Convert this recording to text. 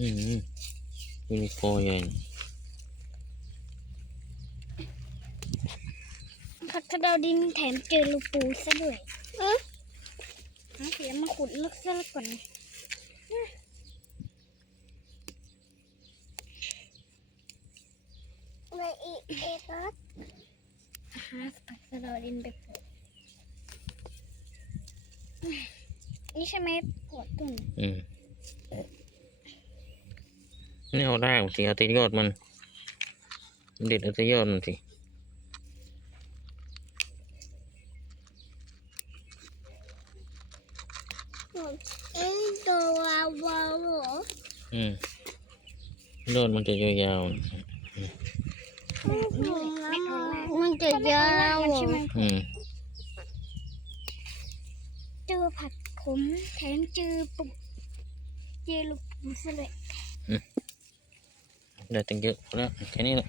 อืมมีคอใหญ่ผักกระเดาดินแถมเจอลูกปูซะด้วยหาเสียมาขุดลึกซะก่อนไปอีกรถหาผักกระเดาดินไปปลูกนี่ใช่ไหมปวดตุ่นนี่เอาได้สิเอาแต่ยอดมันเด็ดเอาแต่ยอดมันสิตัววาวหรอยอดมันจะยาวมันจะยาวใช่ไหมเจอผักขมแถมเจอปุกเจอลูกปูซะเลยได้ตั้งเยอะแล้วแค่นี้แหละ